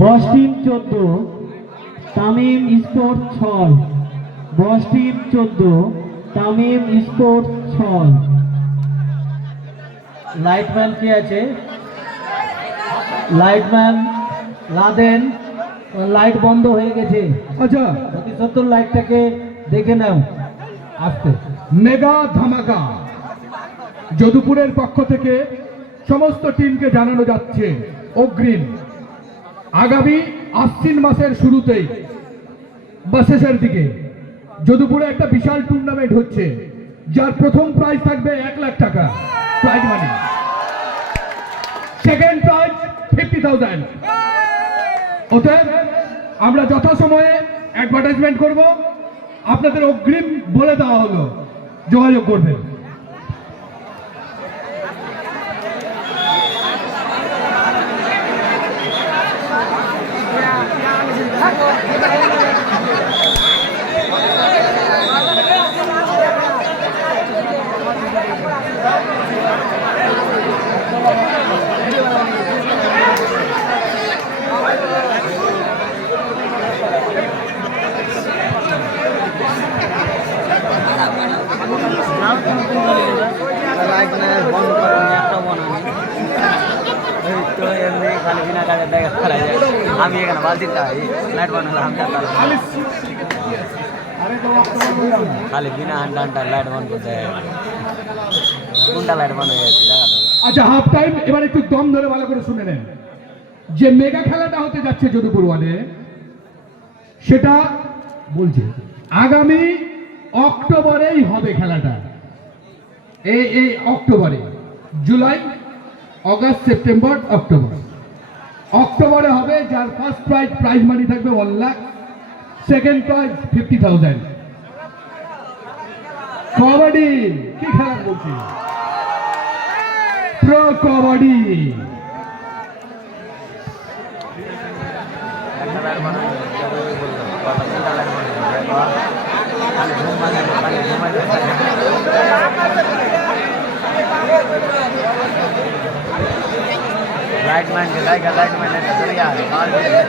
বস team 14, Tamim sport 6। বস team 14, Tamim sport 6। Lightman কি আছে? Lightman Laden, light বন্ধ হয়ে গেছে। আচ্ছা, অতি সত্তর লাইটটাকে দেখে নাও আসতে। মেগা ধামাকা যদুপুরের পক্ষ থেকে সমস্ত টিমকে জানানো যাচ্ছে অগ্রিম আগামী আশ্বিন মাসের শুরুতেই বা শেষের দিকে যদুপুরে একটা বিশাল টুর্নামেন্ট হচ্ছে, যার প্রথম প্রাইজ থাকবে 1 লাখ টাকা প্রাইজ মানি, সেকেন্ড প্রাইজ 50,000। অতএব আমরা যথাসময়ে অ্যাডভার্টাইজমেন্ট করব, আপনাদের অগ্রিম বলে দেওয়া হলো, যোগাযোগ করবেন। আমি এখানে বালতিটা লাইট বানালাম খালি বিনা আন্টা আন্টা লাইট বন্ধ করতে কোনটা লাইট বন্ধ হয়ে যাচ্ছে দেখা তো। আচ্ছা, হাফ টাইম এবার একটু দম ধরে ভালো করে শুনে নেন। যে মেগা খেলাটা হতে যাচ্ছে যদুপুর ওয়ানে, সেটা বলছে আগামী অক্টোবরেই হবে খেলাটা। এই অক্টোবরে, জুলাই, অগাস্ট, সেপ্টেম্বর, অক্টোবর। অক্টোবরে হবে, যার ফার্স্ট প্রাইজ মানি থাকবে 1 লাখ, সেকেন্ড প্রাইজ 50,000। কবাডি কি খেলা বলছি? প্রো কবাডি। लाइटमैन के लाइटमैन है दरिया बाल दे